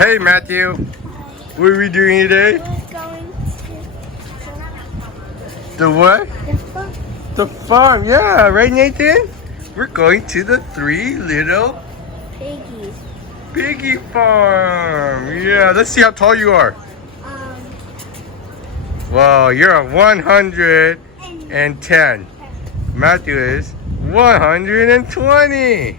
Hey Matthew, what are we doing today? We're going to The what? the farm. The farm, yeah, right Nathan? We're going to the Three Little Piggies. Piggy farm. Yeah, let's see how tall you are. Wow, you're a 110. Matthew is 120.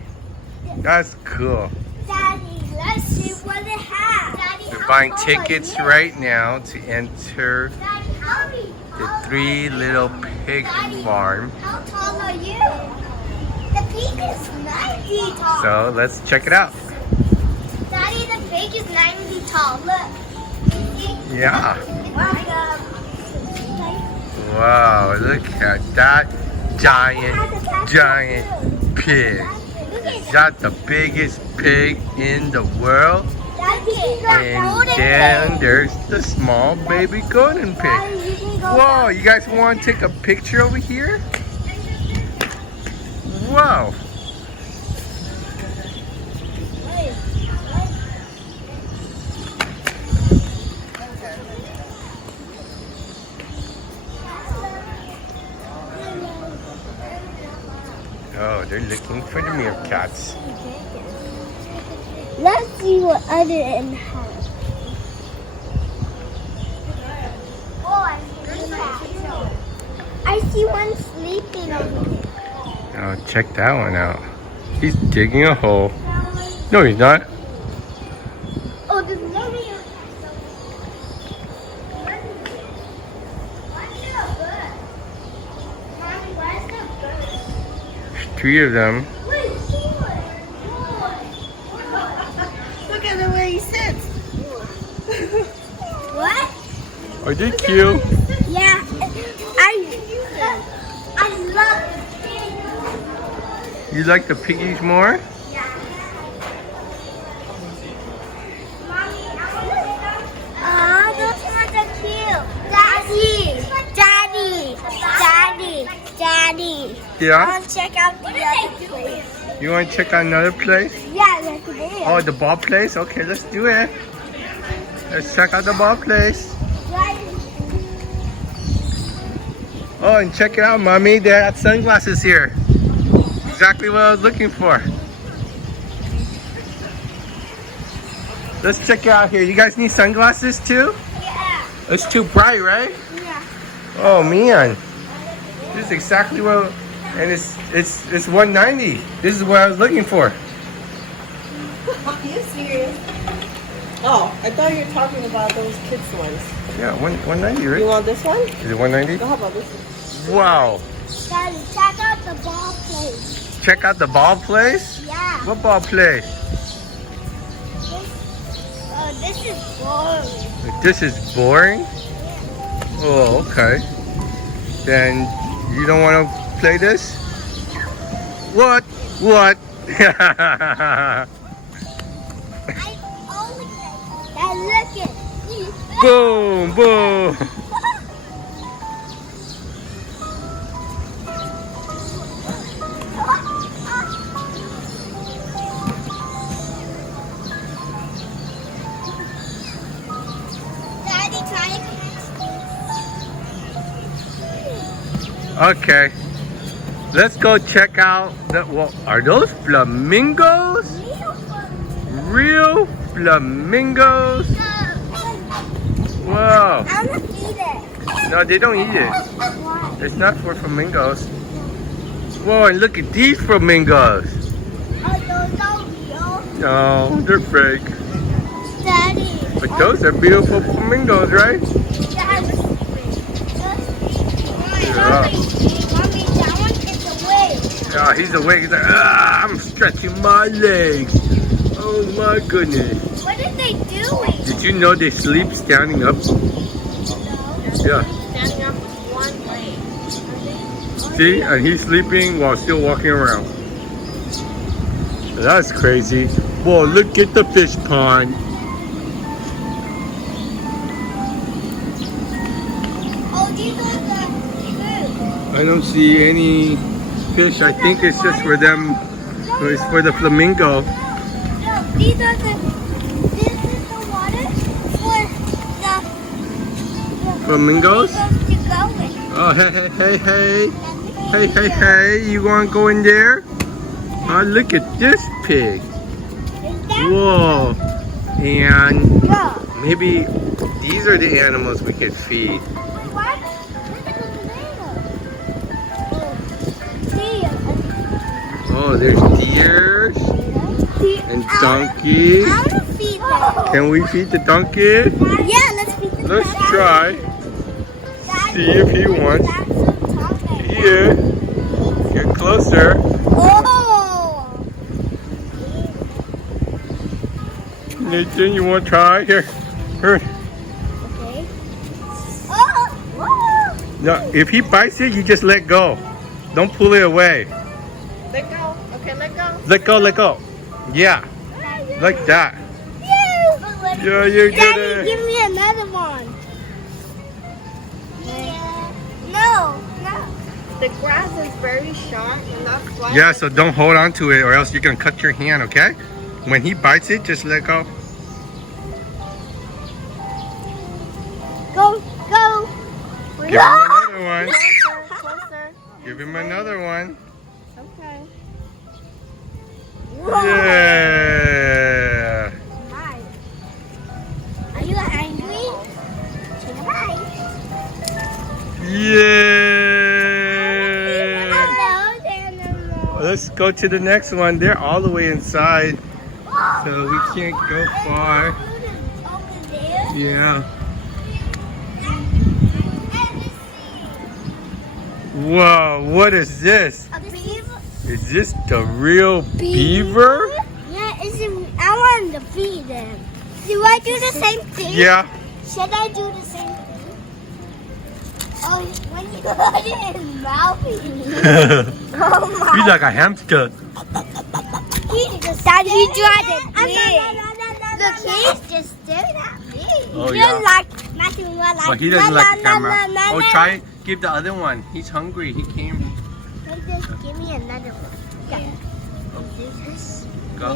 That's cool. Daddy, let's see what it has. Daddy, We're buying tickets right now to enter the Three Little Pig farm. How tall are you? The pig is 90 tall. So let's check it out. Daddy, the pig is 90 tall. Look. Yeah. Welcome. Wow, look at that giant pig. Is that the biggest pig in the world? And then there's the small baby golden pig. Whoa, you guys want to take a picture over here? Whoa. Oh, they're looking for the meerkats. Let's see what other end has. Oh, I see one sleeping over here. Oh, check that one out. He's digging a hole. No, he's not. Oh, there's no meerkat. Three of them. Look at the way he sits. What? Are they cute? Yeah, I love it. You like the piggies more? Oh, those ones are cute. Daddy. I Yeah? want to check out the other place. You want to check out another place? Yeah, look there. Oh, the ball place? Okay, let's do it. Let's check out the ball place. Oh, and check it out, Mommy. They have sunglasses here. Exactly what I was looking for. Let's check it out here. You guys need sunglasses too? Yeah. It's too bright, right? Yeah. Oh man. This is exactly what, and it's 190. This is what I was looking for. Are you serious? Oh, I thought you were talking about those kids ones. Yeah, 190, You right? want this one? Is it 190? How about this one? Wow. Daddy, check out the ball place. Check out the ball place. Yeah. What ball place? This is boring. This is boring? Oh, okay. Then you don't want to play this? What? What? I only play. Look it. Boom, boom. Daddy, try to Okay. Let's go check out the, well, are those flamingos? Real flamingos? Whoa. I'm gonna eat it. No, they don't eat it. It's not for flamingos. Whoa, and look at these flamingos. Oh, those are real. No, they're fake. Daddy. But those are beautiful flamingos, right? Daddy. Yeah. Mommy, that one is away. Yeah, he's awake. He's like, ah, I'm stretching my legs. Oh my goodness. What are they doing? Did you know they sleep standing up? Yeah. Standing up with one leg. See, and he's sleeping while still walking around. That's crazy. Whoa, look at the fish pond. Oh, these are the fruit. I don't see any fish. I think it's just for them. It's for the flamingo. No, these are the. This is the Flamingos? Supposed to go in. Oh, hey, you want to go in there? Oh, look at this pig. Is that Whoa. And go? maybe these are the animals we could feed. What? Look at the banana. Oh, there's deers and donkeys. I want to feed them. Can we feed the donkey? Yeah, let's feed them. Let's try. See if he wants. Here. Get closer. Oh! Nathan, you want to try? Here. Here. Okay. Oh! Whoa! No, if he bites it, you just let go. Don't pull it away. Let go. Okay, let go. Let go, let go. Yeah, like that. Yeah, you get Daddy, it. give me another one. Yeah. No. The grass is very sharp, and that's why. Yeah, so don't hold on to it or else you're going to cut your hand, okay? When he bites it, just let go. Go. Give him another one. Closer. Give him another one. Okay. Yeah. Are you angry? Yeah. Let's go to the next one. They're all the way inside, so we can't go far. Yeah. Whoa, what is this? A beaver? Is this the real beaver? Yeah, I want to feed them. Do I do the same thing? Yeah. Should I do the same thing? Oh, when you put it in his mouth, oh my. He's like a hamster. Daddy, he tried it big. Look, he's just staring at me. Oh, He yeah. doesn't like nothing more like. But he doesn't like the camera. No, Oh, try it. Give the other one. He's hungry. He came. Just give me another one. Yeah. Go.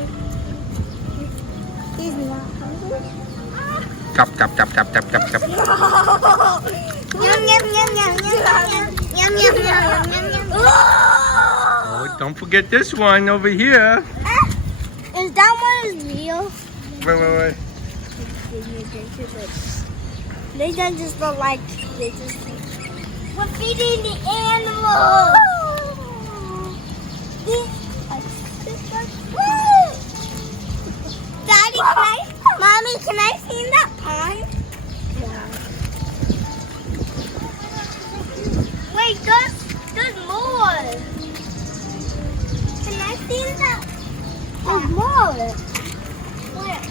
He's not hungry. Chop. Yum yum yum yum yum yum yum yum yum. Oh, don't forget this one over here. Is that one real? Wait. They just don't like. They just. We're feeding the animals. Daddy, Mommy, can I see that pond? Yeah. Wait, there's more. Can I see that? There's more. Where?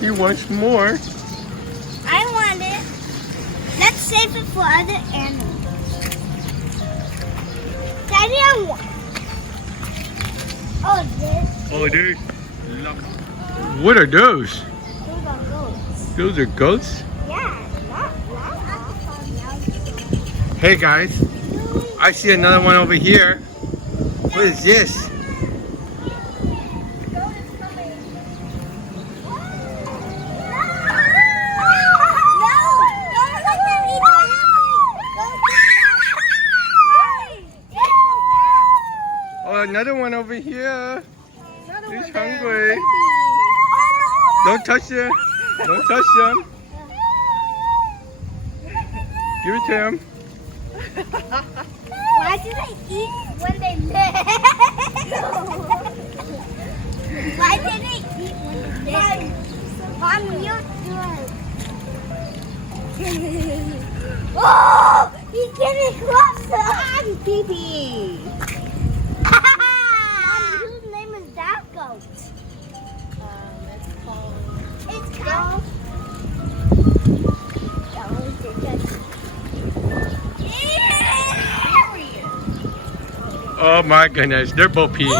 He wants more. I want it. Let's save it for other animals. Daddy, I want. Oh, this. Oh, dude. What are those? Those are goats. Those are goats? Yeah, not. Hey guys, I see another one over here. What is this? Oh, another one over here. He's hungry. Don't touch him. Don't touch him. Give it to him. Why do they eat when they live? Why do they eat when they live? Mom, you're good. Oh, he's getting closer. Pee-pee. Mom, whose name is that goat? It's called. It's called. Oh my goodness, they're both peeing.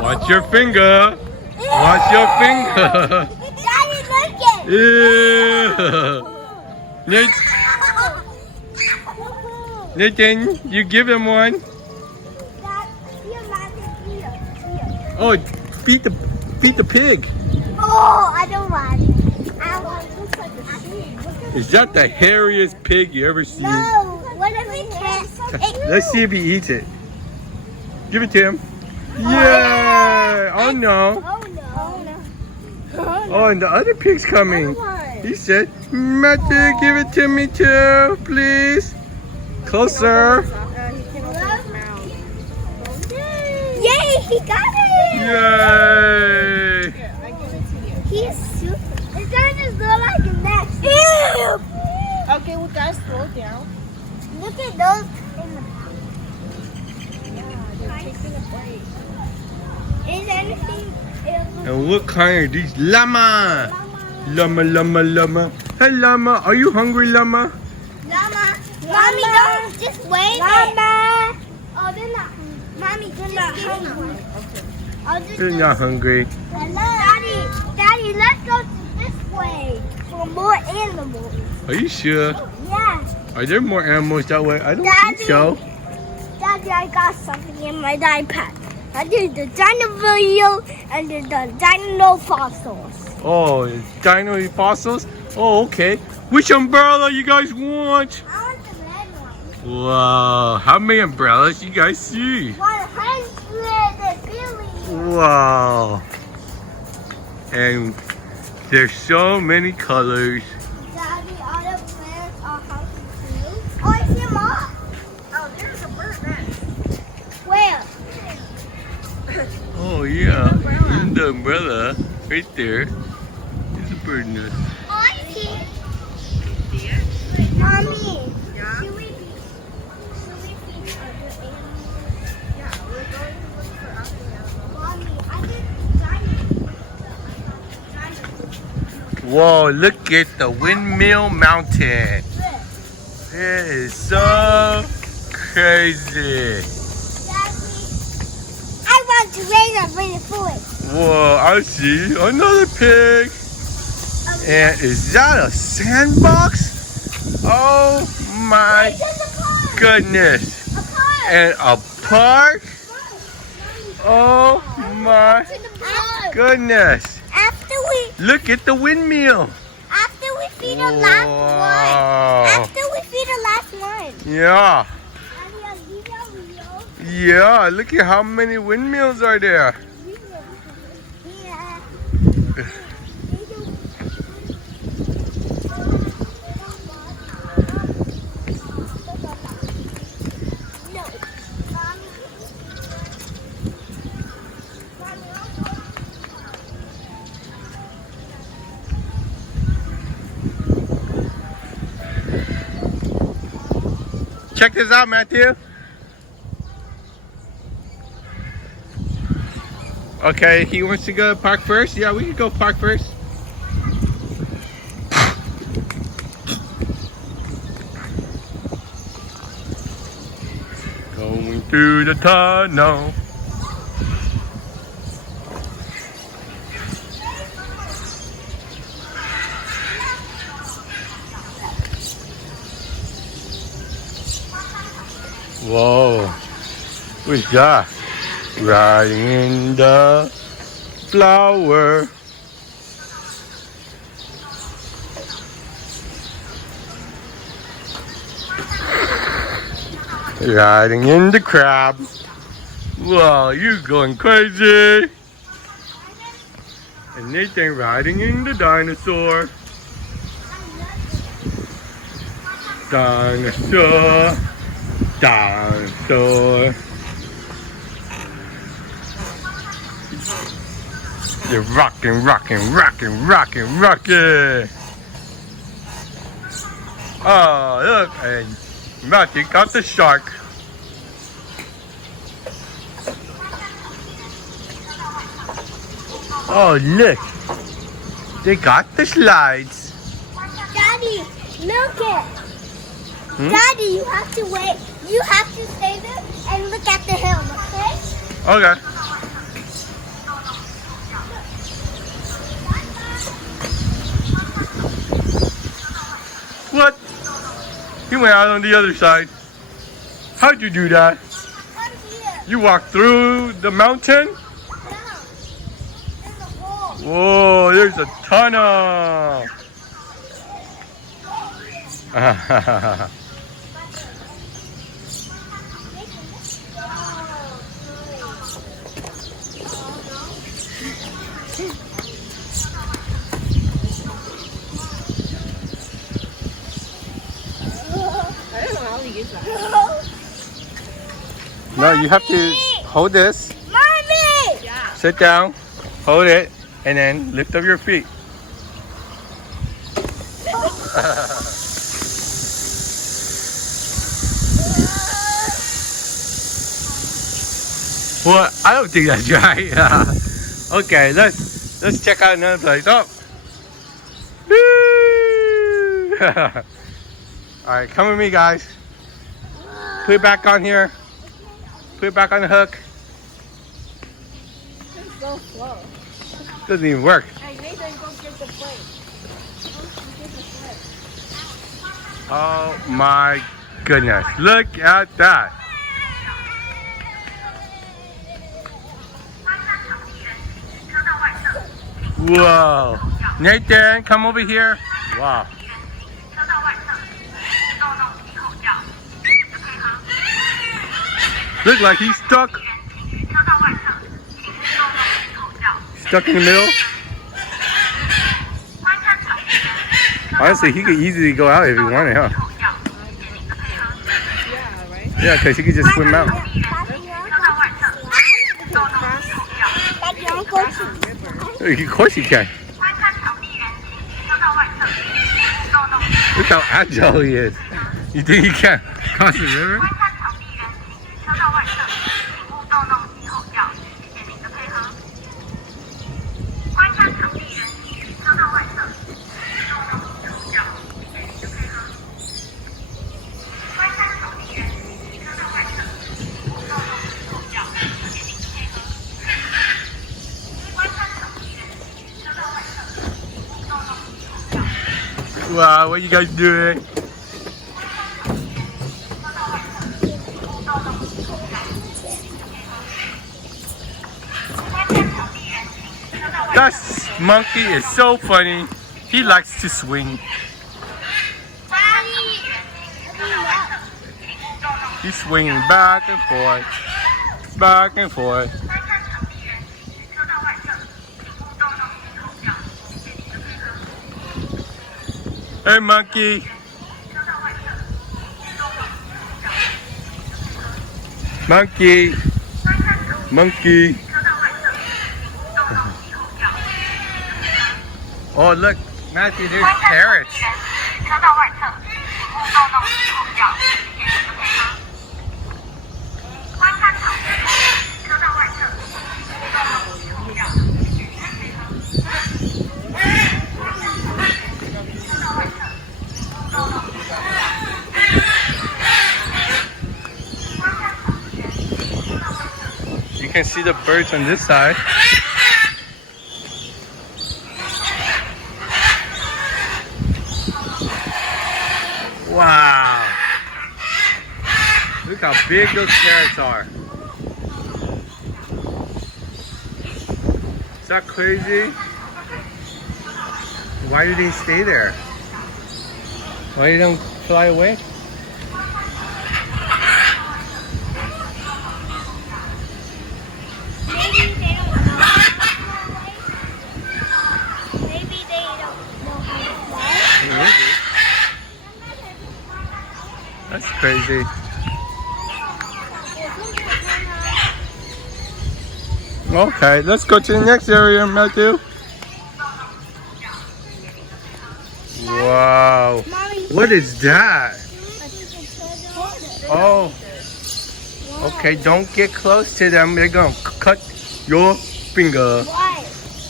Watch your finger. Watch your finger. Daddy, look it. Ew. Nathan, you give him one. Oh, beat the pig. Oh, I don't want it. I want it. Is that the hairiest pig you ever seen? No. What if it can? Let's see if he eats it. Give it to him. Yeah. Oh no. Oh no. Oh no. Oh, and the other pig's coming. He said, Matthew, give it to me too, please. Closer. He can open his mouth. Yay! He got it. Yay. Here, I give it to you. He's super. It's gonna just look like a next. Ew! Okay, well, guys, slow down. Look at those in the. They're taking a break. Is anything? And what kind are these? Llama. Llama. Hey, llama. Are you hungry, llama? Llama. Mommy, don't just wait. Llama. Oh, they're not. Mommy, they're not hungry. Okay. They're not hungry. Daddy, let's go this way for more animals. Are you sure? Yeah. Are there more animals that way? I don't think Daddy. so. Daddy, I got something in my iPad. I did the dino video and did the dino fossils. Oh, dino fossils? Oh, okay. Which umbrella you guys want? I want the red one. Wow, how many umbrellas you guys see? 100 billion. Wow. And there's so many colors. Daddy, all the plants are healthy too. Oh, I see them all. Oh, there's a bird nest. Where? Oh yeah, in the umbrella, right there, is a bird nest. Oh, I see. See it? Mommy. Yeah? Should we feed other animals? Yeah, we're going to look for other animals. Mommy, I did dino. Whoa, look at the Windmill Mountain. It is so crazy. I want to raise a really foot. Whoa, I see another pig. And is that a sandbox? Oh my goodness. And a park? Oh my goodness. After Look at the windmill. we feed the last one. After we feed the last one. Yeah. Yeah, look at how many windmills are there. Yeah. Check this out, Matthew. Okay, he wants to go park first. Yeah, we can go park first. Going through the tunnel. Whoa, what's that? Riding in the flower. Riding in the crab. Wow, you're going crazy. And Nathan riding in the dinosaur. Dinosaur. Dinosaur. You're rocking. Oh, look, and Matthew got the shark. Oh, look, they got the slides. Daddy, look it. Hmm? Daddy, you have to wait. You have to stay there and look at the hill, okay? Okay. What? He went out on the other side. How'd you do that? Come here. You walked through the mountain? Down. In the hole. Whoa, there's a tunnel. I don't know how to use that. No, you have to hold this. Mommy! Yeah. Sit down, hold it, and then lift up your feet. Well, I don't think that's right. Okay, let's check out another place. Oh. Woo! All right, come with me, guys. Put it back on here. Put it back on the hook. It's so slow. Doesn't even work. Hey, Nathan, go get the plate. Oh my goodness! Look at that. Whoa! Nathan, come over here. Wow. Look like he's stuck. Stuck in the middle. Honestly, he could easily go out if he wanted, huh? Yeah, right? Yeah, because he could just swim out. Of course he can. Look how agile he is. You think he can cross the river? Wow, what are you guys doing? That monkey is so funny. He likes to swing. He's swinging back and forth, back and forth. Hey, monkey. Monkey. Monkey. Oh, look, Matthew, there's carrots. You can see the birds on this side. Wow! Look how big those carrots are. Is that crazy? Why do they stay there? Why they don't fly away? Maybe they don't know how to fly. Maybe. That's crazy. Okay, let's go to the next area, Matthew. Wow. Mommy, What is that? I think it's a Oh. Okay, don't get close to them. They're gonna cut your finger. Why?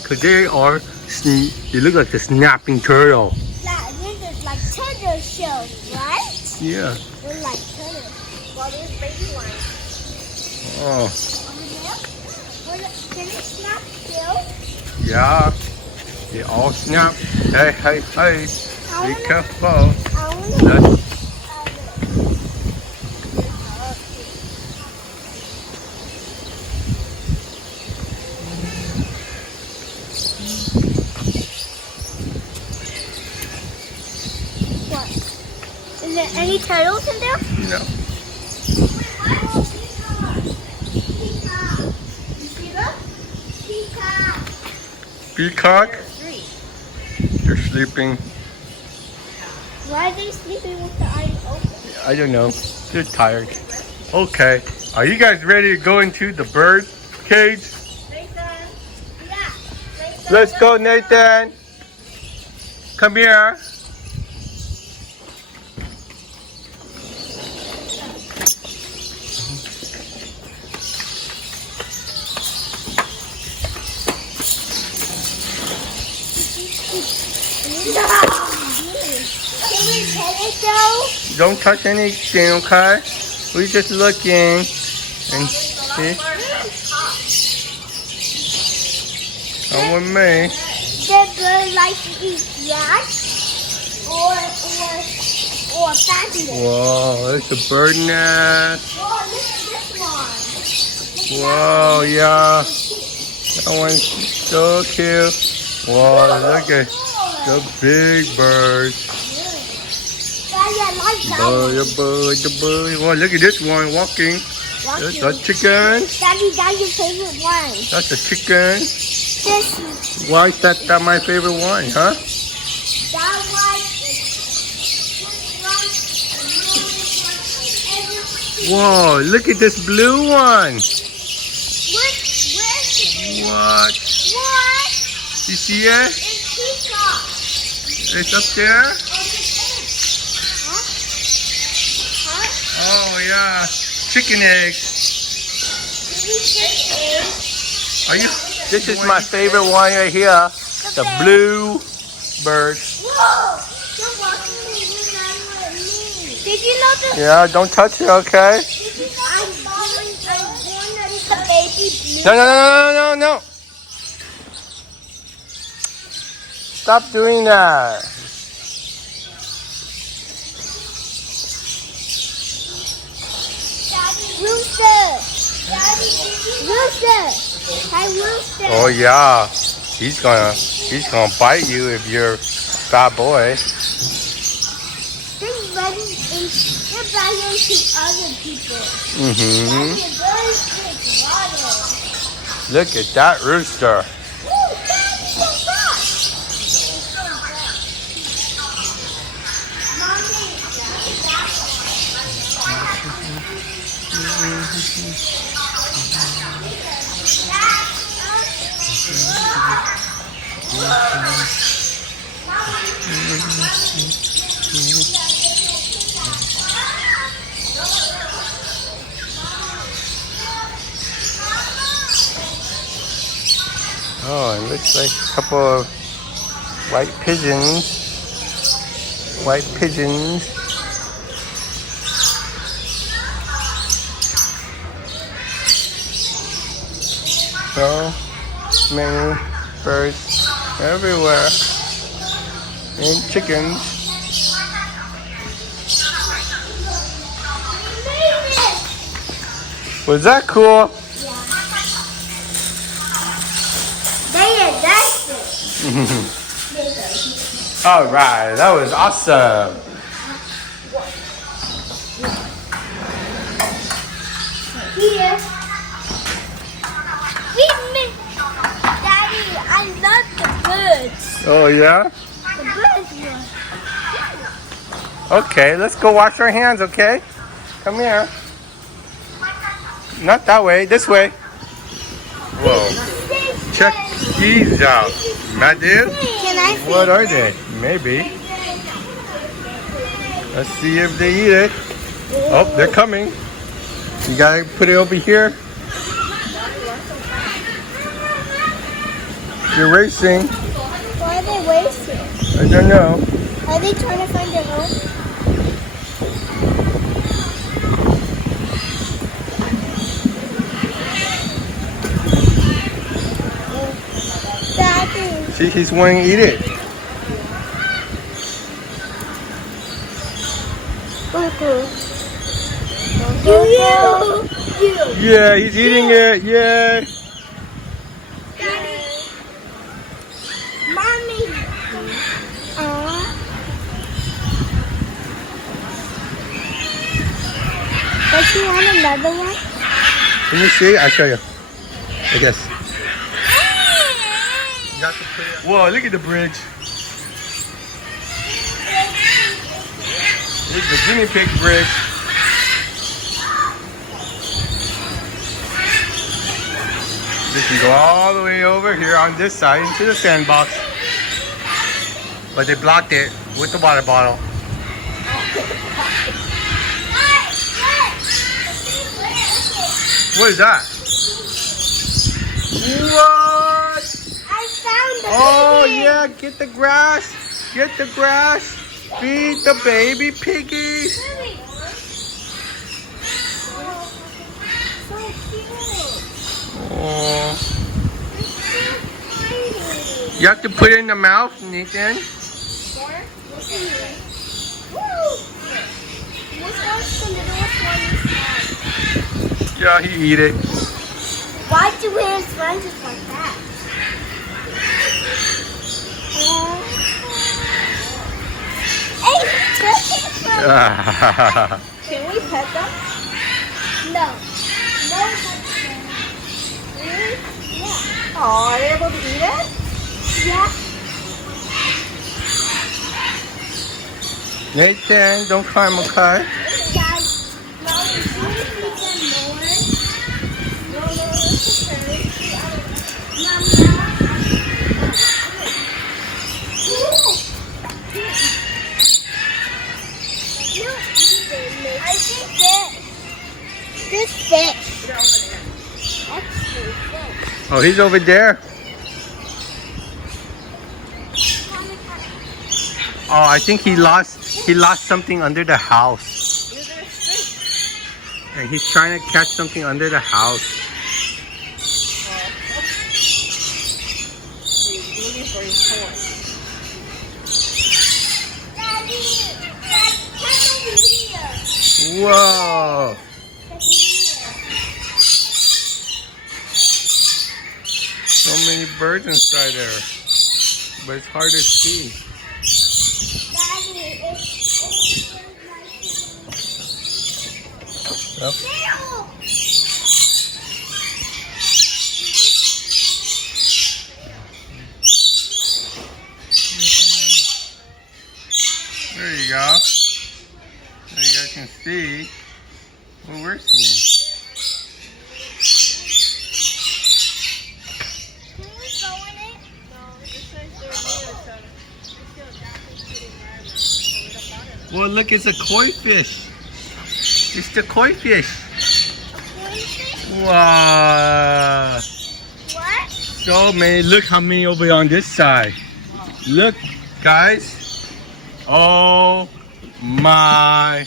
Cause they are they look like a snapping turtle. That this is like turtle shell, right? Yeah. We're like turtles. Well, there's baby ones. Oh. Can it snap still? Yeah. They all snap. Hey, hey, hey. Be careful. I wanna That's what? Is there any turtles in there? No. You see that? Peacock? Three. They're sleeping. Why are they sleeping with the eyes open? I don't know. They're tired. Okay. Are you guys ready to go into the bird cage? Nathan. Yeah. Let's go, Nathan. Come here. Can we pet it though? Don't touch anything, okay? We're just looking and see. Come with me. The bird likes to eat grass or fasting. Whoa, it's a bird nest. Oh, look at this one. Whoa, yeah. That one's so cute. Whoa, look at the big birds. Daddy, I like that Bird, the bird, the bird. Whoa, look at this one walking. one. That's a chicken. Daddy, that's your favorite one. That's a chicken. This, Why is that my favorite one, huh? that one is Whoa, look at this blue one. where's the What? what? You see it? It's peacock. It's up there? Huh? Oh, yeah. Chicken eggs. Did we get eggs? Are you? This is my favorite one right here. The blue bird. Whoa! You're walking in the line with me. Did you know this? Yeah, don't touch it, okay? Did you know I'm born the baby blue? No, no, no, no, no, no. Stop doing that. Rooster! Daddy, Rooster! Hi, Rooster! Oh yeah, he's gonna bite you if you're a bad boy. They're biting to other people. Mm-hmm. Daddy, a very big water. Look at that rooster. Ooh, Daddy, so fast! Oh, it looks like a couple of white pigeons. White pigeons. So many birds everywhere. And chickens. Was that cool? All right, that was awesome. Here. Daddy, I love the birds. Oh yeah? The birds were. Okay, let's go wash our hands, okay? Come here. Not that way, this way. Whoa. Check these out. Matthew? Can I see What are they? Maybe. Let's see if they eat it. Oh, they're coming. You gotta put it over here. You're racing. Why are they wasting? I don't know. Are they trying to find their home? Daddy. See, he's wanting to eat it. You. Yeah, he's eating it. Yay. Mommy. You want another one? Can you see? I'll show you. I guess. Whoa, look at the bridge. Look at the guinea pig bridge. They can go all the way over here on this side into the sandbox. But they blocked it with the water bottle. What is that? What? I found the Oh piggy. yeah, get the grass. Get the grass. Feed the baby piggies. So cute. Oh. You have to put it in the mouth, Nathan. Yeah, he eat it. Why'd you wear sponges like that? Hey, Can we pet them? no. No touching. Really? Yeah. Oh, are they able to eat it? Yeah. Nathan, don't climb, okay? Guys, no, we need to feed them more. No, it's okay. I think this fish. Actually, fish. Oh, he's over there. Oh, I think he lost something under the house. And he's trying to catch something under the house. He's looking for his toy. Daddy, come over here. Whoa! So many birds inside there. But it's hard to see. Daddy, it's Yep. There you go. So you guys can see what we're seeing. Can we go in it? Well, look, it's a koi fish. It's the koi fish. Wow. What? So many. Look how many over on this side. Look, guys. Oh my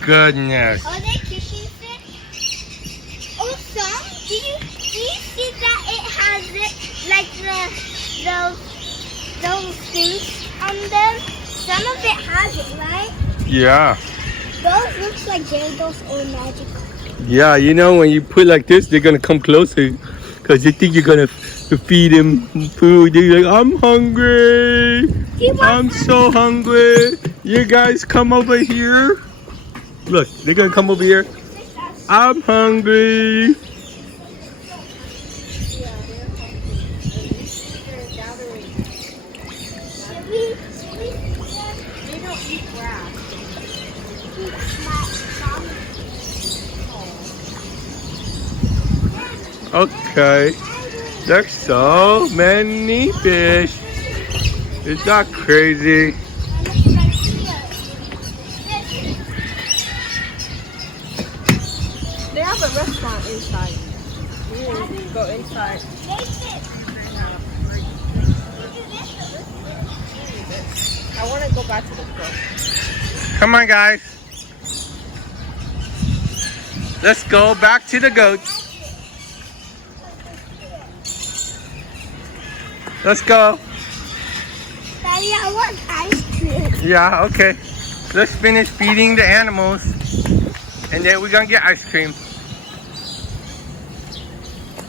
goodness. Are they fishing fish? Oh, some? Do you see that it has it like those things on them? Some of it has it, right? Yeah. Those looks like Jagos or magical. Yeah, you know, when you put like this, they're going to come closer because they think you're going to feed them food. They're like, I'm hungry. I'm so hungry. You guys come over here. Look, they're going to come over here. I'm hungry. Yeah, they're hungry. They're gathering. They don't eat grass. Okay. There's so many fish. Is that crazy? They have a restaurant inside. We need to go inside. I want to go back to the boat. Come on, guys. Let's go back to the goats. Let's go. Daddy, I want ice cream. Yeah, okay. Let's finish feeding the animals. And then we're gonna get ice cream.